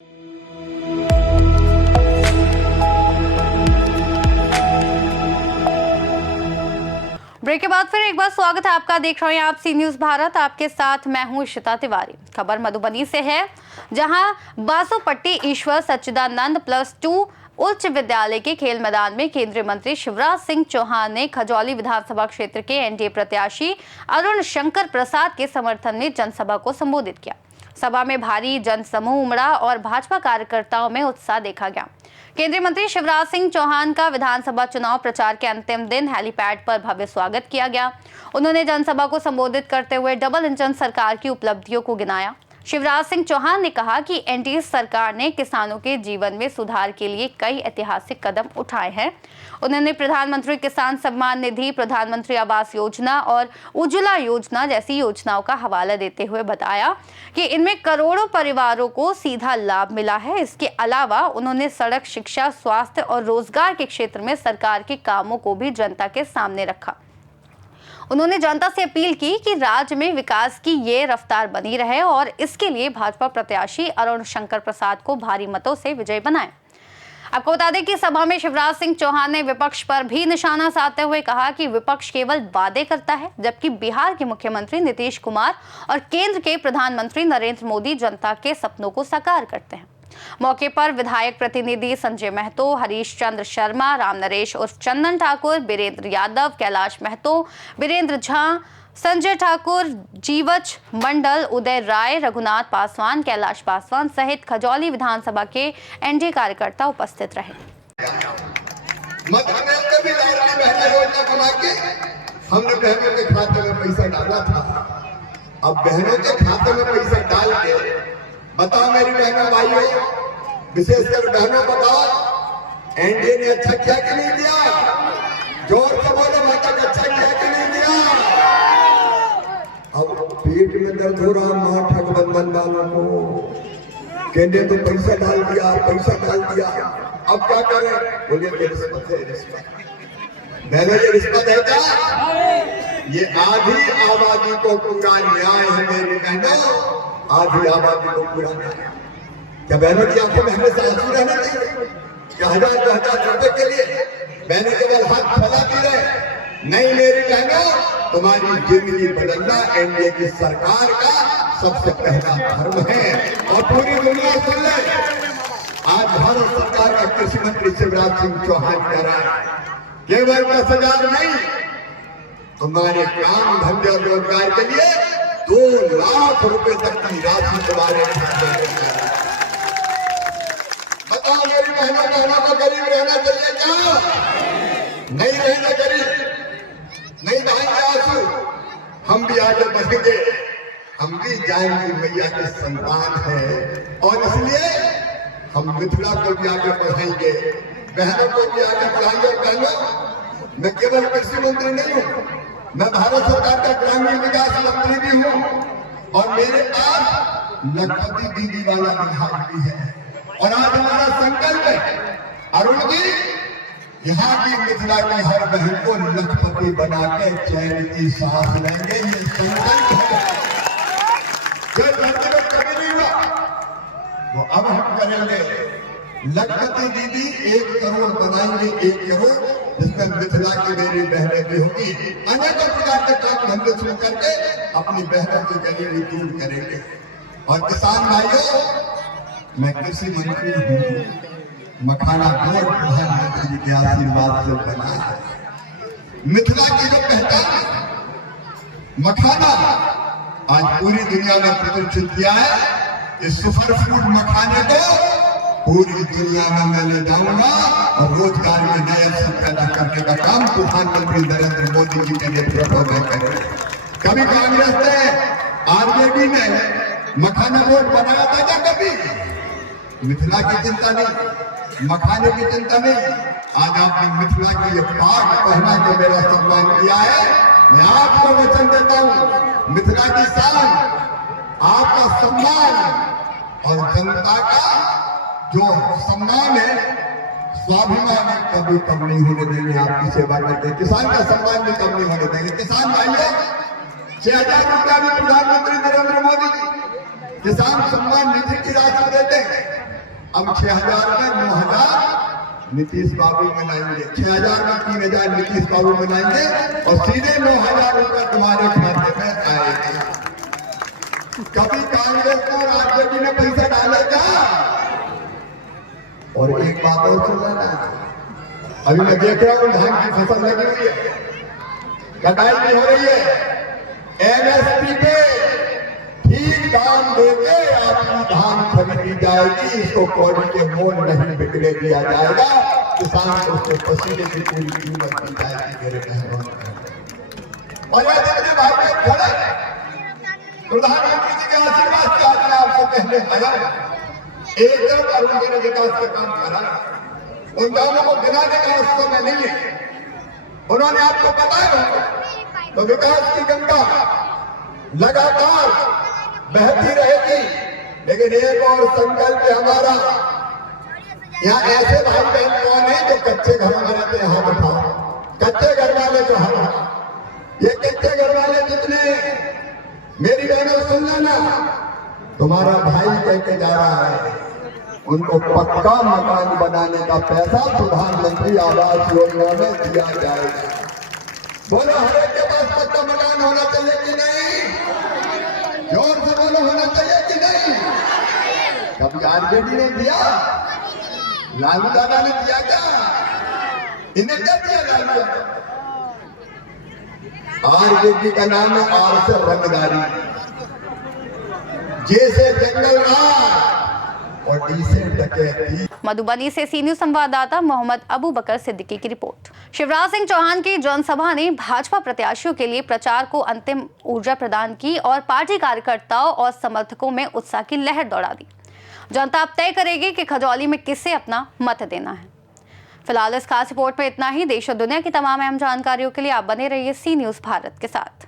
Break के बाद फिर एक बार स्वागत है आपका। देख रहे हैं आप सी न्यूज भारत, आपके साथ मैं हूं इशिता तिवारी। खबर मधुबनी से है, जहां बासोपट्टी ईश्वर सच्चिदानंद +2 उच्च विद्यालय के खेल मैदान में केंद्रीय मंत्री शिवराज सिंह चौहान ने खजौली विधानसभा क्षेत्र के एनडीए प्रत्याशी अरुण शंकर प्रसाद के समर्थन में जनसभा को संबोधित किया। सभा में भारी जनसमूह उमड़ा और भाजपा कार्यकर्ताओं में उत्साह देखा गया। केंद्रीय मंत्री शिवराज सिंह चौहान का विधानसभा चुनाव प्रचार के अंतिम दिन हेलीपैड पर भव्य स्वागत किया गया। उन्होंने जनसभा को संबोधित करते हुए डबल इंजन सरकार की उपलब्धियों को गिनाया। शिवराज सिंह चौहान ने कहा कि एनडीए सरकार ने किसानों के जीवन में सुधार के लिए कई ऐतिहासिक कदम उठाए हैं। उन्होंने प्रधानमंत्री किसान सम्मान निधि, प्रधानमंत्री आवास योजना और उज्ज्वला योजना जैसी योजनाओं का हवाला देते हुए बताया कि इनमें करोड़ों परिवारों को सीधा लाभ मिला है। इसके अलावा उन्होंने सड़क, शिक्षा, स्वास्थ्य और रोजगार के क्षेत्र में सरकार के कामों को भी जनता के सामने रखा। उन्होंने जनता से अपील की कि राज्य में विकास की ये रफ्तार बनी रहे और इसके लिए भाजपा प्रत्याशी अरुण शंकर प्रसाद को भारी मतों से विजयी बनाएं। आपको बता दें कि सभा में शिवराज सिंह चौहान ने विपक्ष पर भी निशाना साधते हुए कहा कि विपक्ष केवल वादे करता है, जबकि बिहार के मुख्यमंत्री नीतीश कुमार और केंद्र के प्रधानमंत्री नरेंद्र मोदी जनता के सपनों को साकार करते हैं। मौके पर विधायक प्रतिनिधि संजय महतो, हरीश चंद्र शर्मा, राम नरेश उर्फ चंदन ठाकुर, बीरेंद्र यादव, कैलाश महतो, बीरेंद्र झा, संजय ठाकुर, जीवच मंडल, उदय राय, रघुनाथ पासवान, कैलाश पासवान सहित खजौली विधानसभा के एनडीए कार्यकर्ता उपस्थित रहे। हमने बहनों के खाते में पैसा डाला था। अब बहनों के खाते में पैसा डाल के बताओ मेरी बहनों भाइयों, विशेषकर बहनों, बताओ एनडीए ने अच्छा किया कि नहीं किया? जोर से बोलो, मतलब अच्छा किया कि नहीं किया? अब पेट में दर्द हो रहा मां ठगबंधन वालों को, कहते तो पैसा डाल दिया, पैसा डाल दिया, अब क्या करें? बोलिए रिश्वत है, रिश्वत। बहनों ये रिश्वत है क्या? ये आधी आबादी को पूरा न्याय है मेरी बहनों, आधी आबादी को पूरा न्याय। क्या बहनों की आंखों में हमेशा आंसू रहना चाहिए? क्या 1000-2000 रुपए के लिए बहनें केवल हाथ फैलाती रहे? नहीं मेरी बहनों, तुम्हारी जिंदगी बदलना एनडीए की सरकार का सबसे पहला धर्म है। और पूरी दुनिया सुन ले, आज भारत सरकार का कृषि मंत्री शिवराज सिंह चौहान कह रहा है केवल 10,000 नहीं, तुम्हारे काम, धंधे और रोजगार के लिए 2 लाख रुपए तक की राशि तुम्हारे बताओ मेरी बहनों को गरीब रहना चाहिए क्या? नहीं रहना गरीब, नहीं बहाएंगे आंसू। हम भी आगे बढ़ेंगे, हम भी जाएंगे, मैया की संतान है और इसलिए हम मिथिला को भी आगे बढ़ाएंगे, बहनों को भी आगे बढ़ाएंगे। बहनों, मैं केवल कृषि मंत्री नहीं हूँ, मैं भारत सरकार का ग्रामीण विकास मंत्री भी हूँ और मेरे पास लखपति दीदी वाला विभाग भी है। और आज हमारा संकल्प है, अरुण जी, यहाँ की मिथिला की हर बहन को लखपति बना के चैन की सांस लेंगे, ये संकल्प है। जो धरती में कभी नहीं हुआ वो अब हम करेंगे। लखपति दीदी 1 करोड़ बनाएंगे, 1 करोड़, जिसमें मिथिला की मेरी बहनें भी होंगी। अनेकों प्रकार के काम धंधे शुरू करके अपनी बहनों की गरीबी दूर करेंगे। और किसान भाइयों, मैं कृषि मंत्री हूँ, मखाना बोर्ड प्रधानमंत्री जी के आशीर्वाद से बना है। मिथिला की जो पहचान मखाना आज पूरी दुनिया में प्रतिष्ठित किया है। इस सुपर फूड मखाने को पूरी दुनिया में मैं ले जाऊंगा और रोजगार में नए अवसर पैदा करने का काम प्रधानमंत्री नरेंद्र मोदी जी के नेतृत्व में करेंगे। कभी कांग्रेस ने, आरजेडी ने मखाना बोर्ड बनाया था क्या? कभी मिथिला की चिंता नहीं, मखाने की चिंता नहीं। आज आपने मिथिला की ये पाग पहना के मेरा सम्मान किया है। मैं आपको वचन देता हूँ, मिथिला की शान, आपका सम्मान और जनता का जो सम्मान है, स्वाभिमान है, कभी कम नहीं होने देंगे। आपकी सेवा करते किसान का सम्मान भी कम नहीं होने देंगे। किसान भाइयों, 6,000 रुपया भी प्रधानमंत्री नरेंद्र मोदी जी किसान सम्मान निधि की राशि देते हैं। हम 6,000 में 9,000 नीतीश बाबू बनाएंगे, 6,000 में 3,000 नीतीश बाबू बनाएंगे और सीधे 9,000 रुपए तुम्हारे खाते में आएगा। कभी कांग्रेस को और आरजेडी ने पैसा डालेगा? और एक बात और सुन लेना, अभी मैं देख रहा हूं धान की फसल लगी हुई है, कटाई नहीं हो रही है। एमएसपी पे ठीक दाम देके आपकी धान खरीदी जाएगी, इसको कौड़ी के मोल नहीं बिकने दिया जाएगा, किसान को उसके पसीने की पूरी कीमत दी जाएगी। मेरे बहनों और यह देखने भाई खड़े प्रधानमंत्री जी के आशीर्वाद से आज मैं आपको कहने आया, एक तरफ अरुण जी ने विकास का काम करा, उन कामों को गिनाने का समय नहीं है, उन्होंने आपको बताया तो विकास की गंगा लगातार बहती रहेगी। लेकिन एक और संकल्प है हमारा, यहाँ ऐसे भाई बहन कौन है जो कच्चे घरों में रहते हैं? हाथ उठाओ। कच्चे घर वाले जो हम, ये कच्चे घर वाले जितने, मेरी बहनों सुन लेना, तुम्हारा भाई कह के जा रहा है, उनको पक्का मकान बनाने का पैसा प्रधानमंत्री आवास योजना में दिया जाएगा। बोलो, हर एक के पास पक्का मकान होना चाहिए कि नहीं? जोर से बोलो, होना चाहिए कि नहीं? कभी आरजेडी ने दिया? लालू दादा ने दिया क्या? इन्हें क्या दिया लालू दादा? आरजेडी का नाम है आर से रंगदारी, जैसे जंगल राज और डीसेंट डकैती। मधुबनी से सी न्यूज संवाददाता मोहम्मद अबू बकर सिद्दीकी की रिपोर्ट। शिवराज सिंह चौहान की जनसभा ने भाजपा प्रत्याशियों के लिए प्रचार को अंतिम ऊर्जा प्रदान की और पार्टी कार्यकर्ताओं और समर्थकों में उत्साह की लहर दौड़ा दी। जनता अब तय करेगी कि खजौली में किसे अपना मत देना है। फिलहाल इस खास रिपोर्ट में इतना ही। देश और दुनिया की तमाम अहम जानकारियों के लिए आप बने रहिए सी न्यूज भारत के साथ।